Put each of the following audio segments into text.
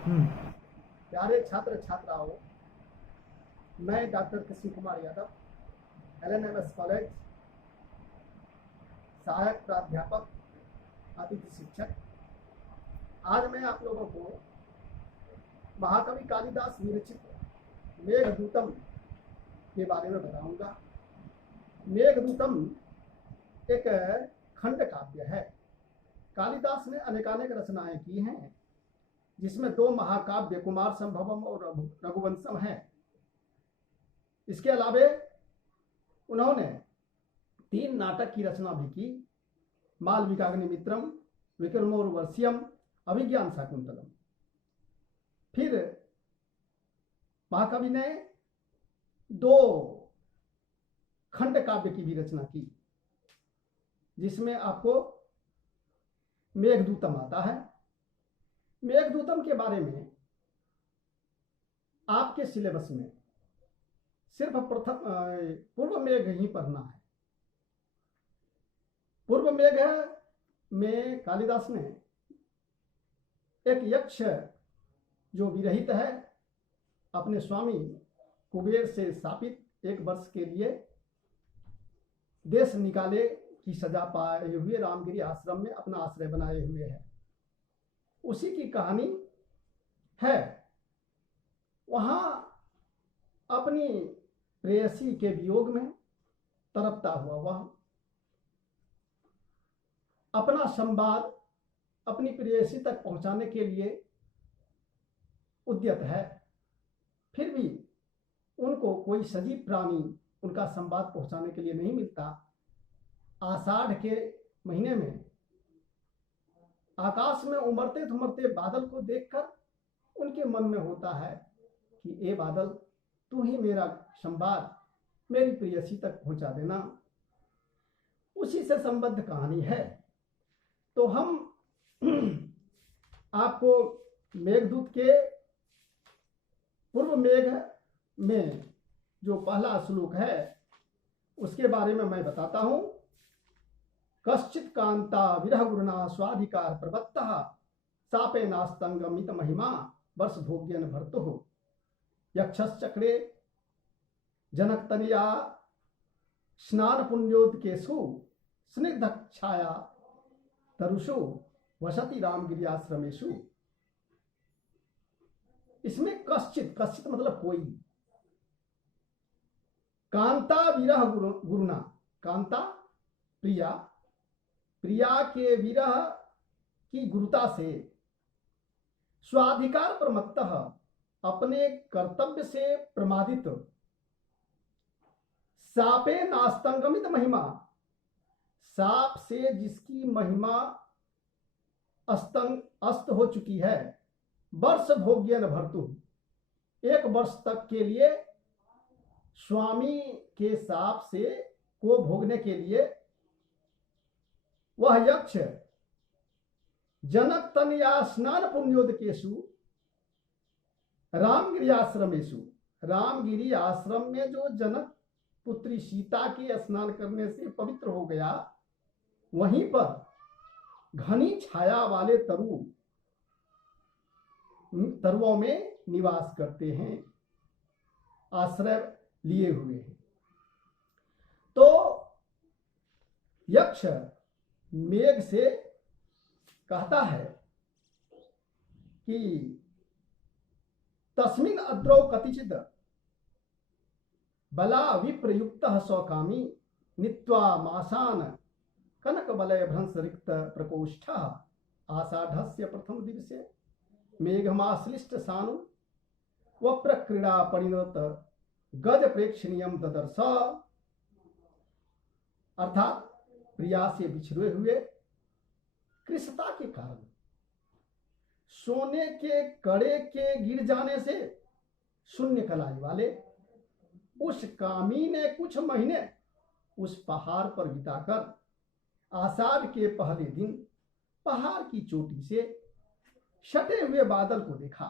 हम्म। प्यारे छात्र छात्राओं, मैं doctor Krishna Kumar Yadav, LNMS college सहायक प्राध्यापक, अतिथि शिक्षक। आज मैं आप लोगों को महाकवि कालिदास विरचित मेघदूतम के बारे में बताऊंगा। मेघदूतम एक खंड काव्य है। कालिदास ने अनेकानेक रचनाएं की हैं, जिसमें दो महाकाव्य कुमार संभवम और रघुवंशम है। इसके अलावे उन्होंने 3 नाटक की रचना भी की: मालविकाग्निमित्रम, विक्रमोर्वशीयम, अभिज्ञान शाकुंतलम। फिर महाकवि ने 2 खंड काव्य की भी रचना की, जिसमें आपको मेघदूतम आता है। मेघदूतम के बारे में आपके सिलेबस में सिर्फ पूर्व मेघ ही पढ़ना है। पूर्व मेघ में कालिदास ने एक यक्ष जो विरहित है, अपने स्वामी कुबेर से शापित 1 वर्ष के लिए देश निकाले की सजा पाए हुए रामगिरी आश्रम में अपना आश्रय बनाए हुए है, उसी की कहानी है। वहां अपनी प्रेयसी के वियोग में तड़पता हुआ वह अपना संवाद अपनी प्रेयसी तक पहुंचाने के लिए उद्यत है। फिर भी उनको कोई सजीव प्राणी उनका संवाद पहुंचाने के लिए नहीं मिलता। आषाढ़ के महीने में आकाश में उमड़ते थुमरते बादल को देखकर उनके मन में होता है कि ए बादल, तू ही मेरा संवाद मेरी प्रेयसी तक पहुंचा देना। उसी से संबद्ध कहानी है। तो हम आपको मेघदूत के पूर्व मेघ में जो पहला श्लोक है उसके बारे में मैं बताता हूं। कश्चित कांता विरह गुरुना स्वाधिकार प्रवत्तः सापे नास्तंगमित महिमा वर्ष भोग्यन भर्तुः यक्षश्चक्रे जनकतनया स्नान पुण्योदकेषु स्निग्ध छाया तरुषु वसति रामगिरियाश्रमेषु। इसमें कश्चित मतलब कोई, कांता विरह गुरुना, कांता प्रिया, प्रिया के विरह की गुरुता से, स्वाधिकार प्रमत्तः अपने कर्तव्य से प्रमादित, सापे नास्तंगमित महिमा, साप से जिसकी महिमा अस्त हो चुकी है, वर्ष भोग्यन भर्तु, 1 वर्ष तक के लिए स्वामी के साप से को भोगने के लिए वह यक्ष जनक तनया स्नान पुण्योदकेषु रामगिरी आश्रमेषु, रामगिरी आश्रम में जो जनक पुत्री सीता के स्नान करने से पवित्र हो गया, वहीं पर घनी छाया वाले तरुओं में निवास करते हैं, आश्रय लिए हुए हैं। तो यक्ष मेघ से कहता है कि तस्मिन अद्रौ कतिचिद बला विप्रयुक्त स्वकामी नित्वा मासान कनक बलय भ्रंश रिक्त प्रकोष्ठ आषाढ़स्य प्रथम दिवसे मेघमाश्लिष्ट सानु वप्र क्रीड़ा परिणत गज प्रेक्षणीयम ददर्श। अर्थात प्रिया से बिछड़े हुए कृष्णता के कारण सोने के कड़े के गिर जाने से शून्य कलाई वाले उस कामी ने कुछ महीने उस पहाड़ पर बिताकर आषाढ़ के पहले दिन पहाड़ की चोटी से सटे हुए बादल को देखा,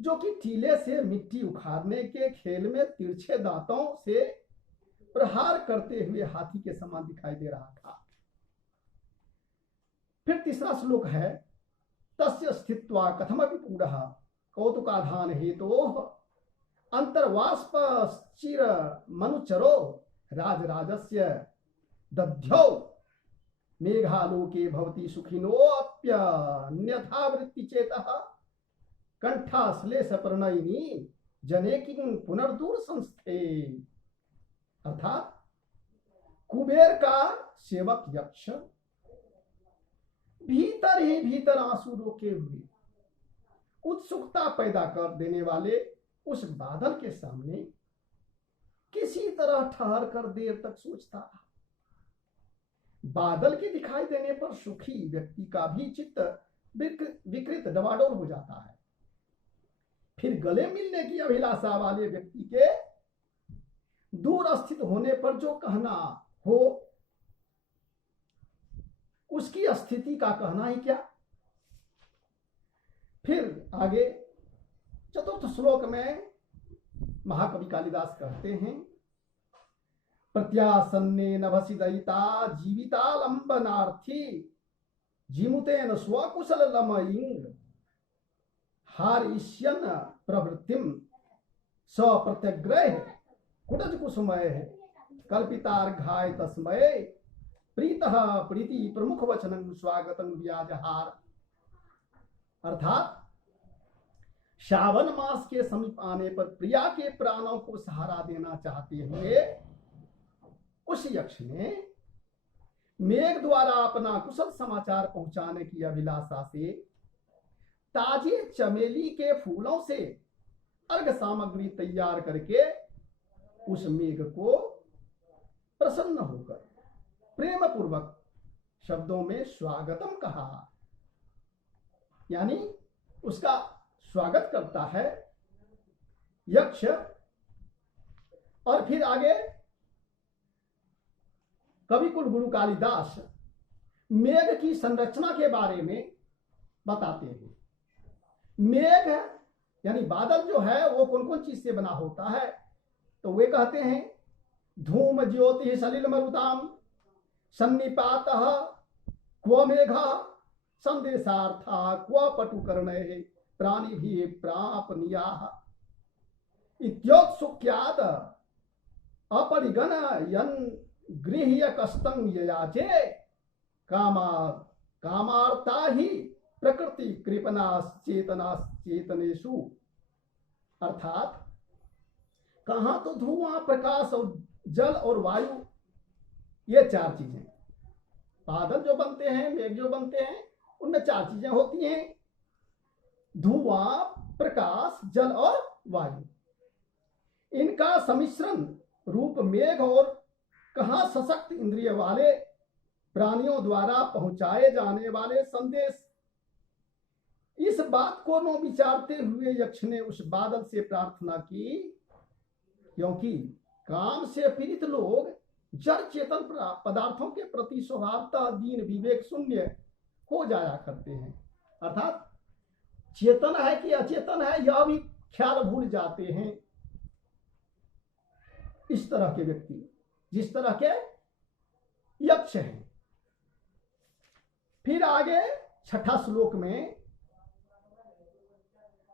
जो कि टीले से मिट्टी उखाड़ने के खेल में तिरछे दांतों से प्रहार करते हुए हाथी के समान दिखाई दे रहा था। फिर तीसरा श्लोक है, तस्य स्थित्वा कथमपि पूर्णः कौतुकाधान हेतोः अंतर्वाष्पश्चिर मनुचरो राजराजस्य दध्यौ मेघालोके भवति सुखिनोऽप्यन्यथा वृत्तिचेतः कंठाश्लेषपर्णयिनी जने किं पुनर्दूर संस्थे। अर्थात कुबेर का सेवक यक्ष भीतर ही भीतर आंसू रोके हुए उत्सुकता पैदा कर देने वाले उस बादल के सामने किसी तरह ठहर कर देर तक सोचता रहा। बादल के दिखाई देने पर सुखी व्यक्ति का भी चित्त विकृत डबाडोल हो जाता है। फिर गले मिलने की अभिलाषा वाले व्यक्ति के दूर स्थित होने पर जो कहना हो उसकी स्थिति का कहना ही क्या। फिर आगे चतुर्थ श्लोक में महाकवि कालिदास कहते हैं, प्रत्यासन्ने नभसि दयिता जीवितालंबनार्थी जीमुतेन स्वकुशल लमयिंग हारिष्यन प्रवृत्तिम सप्रत्यग्रह कुटज कुसुमय कल्पितार्घाय तस्मय प्रीतः प्रीति प्रमुख वचनं स्वागतं व्याजहार। अर्थात श्रावण मास के समीप आने पर प्रिया के प्राणों को सहारा देना चाहते हुए उस यक्ष ने मेघ द्वारा अपना कुशल समाचार पहुंचाने की अभिलाषा से ताजे चमेली के फूलों से अर्घ सामग्री तैयार करके उस मेघ को प्रसन्न होकर प्रेम पूर्वक शब्दों में स्वागतम कहा, यानी उसका स्वागत करता है यक्ष। और फिर आगे कविकुल गुरु कालिदास मेघ की संरचना के बारे में बताते हैं। मेघ यानी बादल जो है वो कौन कौन चीज से बना होता है, तो वे कहते हैं धूम ज्योति सलिल मरुताम सन्निपातः क्व मेघा संदेशार्था क्व पटुकर्णैः प्राणिभिः प्रापनीयाः इत्योत्सुक्यात् अपरिगणयन् गृह्य कष्टं ययाचे कामार्ता ही प्रकृति कृपणाश्चेतनेषु। अर्थात कहां तो धुआं प्रकाश और जल और वायु, ये चार चीजें, बादल जो बनते हैं मेघ जो बनते हैं उनमें चार चीजें होती हैं, धुआं प्रकाश जल और वायु। इनका सम्मिश्रण रूप मेघ और कहां सशक्त इंद्रिय वाले प्राणियों द्वारा पहुंचाए जाने वाले संदेश। इस बात को न विचारते हुए यक्ष ने उस बादल से प्रार्थना की, क्योंकि काम से पीड़ित लोग जड़ चेतन पदार्थों के प्रति स्वभावतः दीन विवेक शून्य हो जाया करते हैं। अर्थात चेतन है कि अचेतन है यह भी ख्याल भूल जाते हैं। इस तरह के व्यक्ति जिस तरह के यक्ष हैं। फिर आगे छठा श्लोक में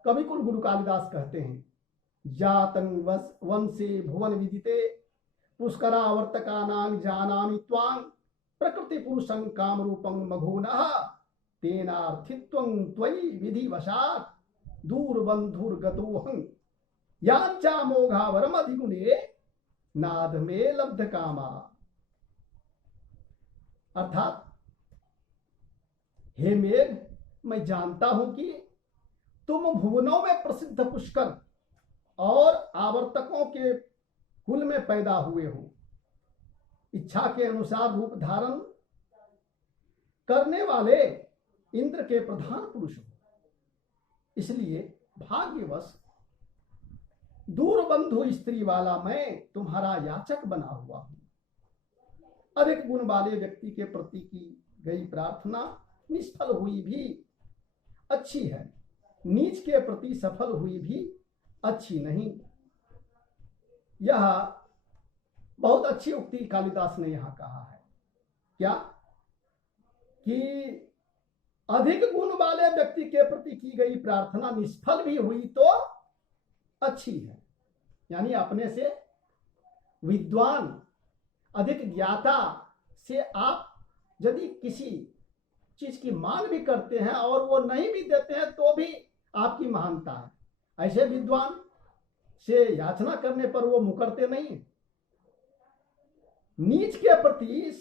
कविकुल गुरु कालिदास कहते हैं, जातं वंशे भुवन विदिते पुष्करावर्तकानां जानामि त्वां प्रकृति पुरुषं कामरूपं मघोनः तेनार्थित्वं त्वयि विधिवशात् दूरबन्धुर्गतोऽहं याच्चा मोघावरमधिगुणे नाद में लब्ध कामा। अर्थात हे मेघ, मैं जानता हूं कि तुम भुवनों में प्रसिद्ध पुष्कर और आवर्तकों के कुल में पैदा हुए हो, इच्छा के अनुसार रूप धारण करने वाले इंद्र के प्रधान पुरुष हो, इसलिए भाग्यवश दूर बंधु स्त्री वाला मैं तुम्हारा याचक बना हुआ हूं। अधिक गुण वाले व्यक्ति के प्रति की गई प्रार्थना निष्फल हुई भी अच्छी है, नीच के प्रति सफल हुई भी अच्छी नहीं। यह बहुत अच्छी उक्ति कालिदास ने यहां कहा है, क्या कि अधिक गुण वाले व्यक्ति के प्रति की गई प्रार्थना निष्फल भी हुई तो अच्छी है। यानी अपने से विद्वान, अधिक ज्ञाता से आप यदि किसी चीज की मांग भी करते हैं और वो नहीं भी देते हैं तो भी आपकी महानता है। ऐसे विद्वान से याचना करने पर वो मुकरते नहीं। नीच के प्रति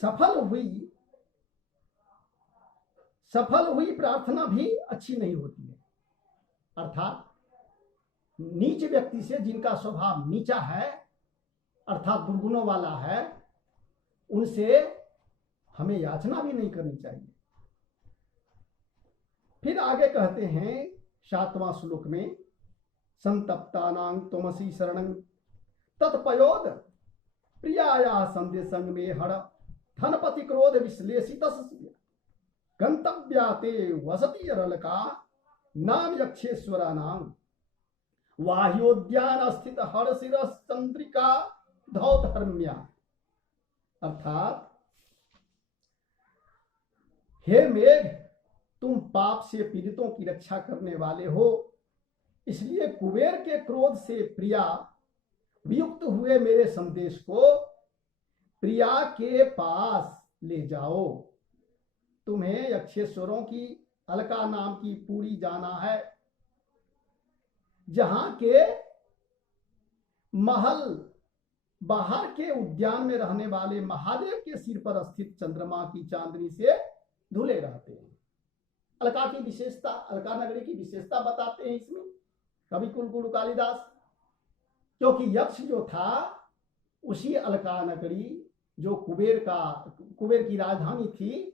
सफल हुई प्रार्थना भी अच्छी नहीं होती है। अर्थात नीच व्यक्ति से, जिनका स्वभाव नीचा है अर्थात दुर्गुणों वाला है, उनसे हमें याचना भी नहीं करनी चाहिए। फिर आगे कहते हैं 7वां श्लोक में, संतप्तानां त्वमसि शरणं तत्पयोद प्रियाया संदेशं में हर धनपति क्रोध विश्लेषित गंतव्याते वसति रलका नाम यक्षेश्वरा नाम वाह्योद्यान स्थित हर शिर चंद्रिका धौधर्म्या। अर्थात हे मेघ, तुम पाप से पीड़ितों की रक्षा करने वाले हो, इसलिए कुबेर के क्रोध से प्रिया वियुक्त हुए मेरे संदेश को प्रिया के पास ले जाओ। तुम्हें यक्षेश्वरों की अलका नाम की पुरी जाना है, जहां के महल बाहर के उद्यान में रहने वाले महादेव के सिर पर स्थित चंद्रमा की चांदनी से धुले रहते हैं। अलका की विशेषता, अलका नगरी की विशेषता बताते हैं इसमें कवि कुलगुरु कालिदास। क्योंकि यक्ष जो था उसी अलका नगरी, जो कुबेर की राजधानी थी,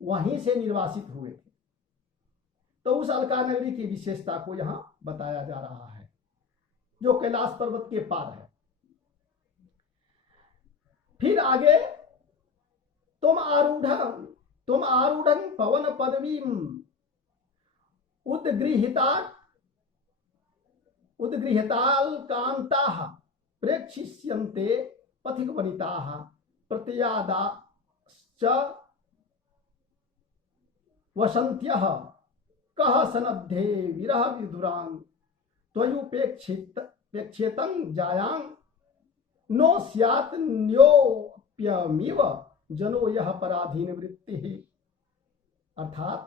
वहीं से निर्वासित हुए थे। तो उस अलका नगरी की विशेषता को यहां बताया जा रहा है, जो कैलाश पर्वत के पार है। फिर आगे, तुम आरूढ़ं पवन पदवीं उद्गृहिताल कांताः प्रेक्षिष्यन्ते पथिक वनिताः प्रत्यादाश्च वसन्त्यः कः सनद्धे विरह विधुरां त्वयुपेक्षितं जायां नो स्यात् न्योप्यमिव जनो यह पराधीन वृत्ति। अर्थात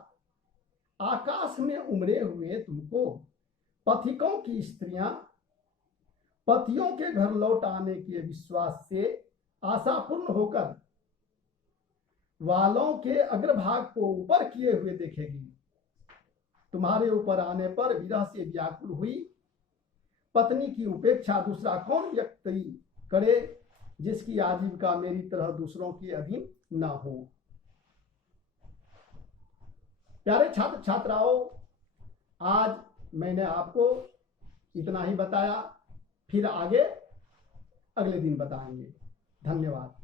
आकाश में उमड़े हुए तुमको पथिकों की स्त्रियां पतियों के घर लौट आने के विश्वास से आशापूर्ण होकर वालों के अग्रभाग को ऊपर किए हुए देखेगी। तुम्हारे ऊपर आने पर विरह से व्याकुल हुई पत्नी की उपेक्षा दूसरा कौन व्यक्ति करे, जिसकी आजीविका मेरी तरह दूसरों के अधीन न हो। प्यारे छात्र छात्राओं, आज मैंने आपको इतना ही बताया, फिर आगे अगले दिन बताएंगे। धन्यवाद।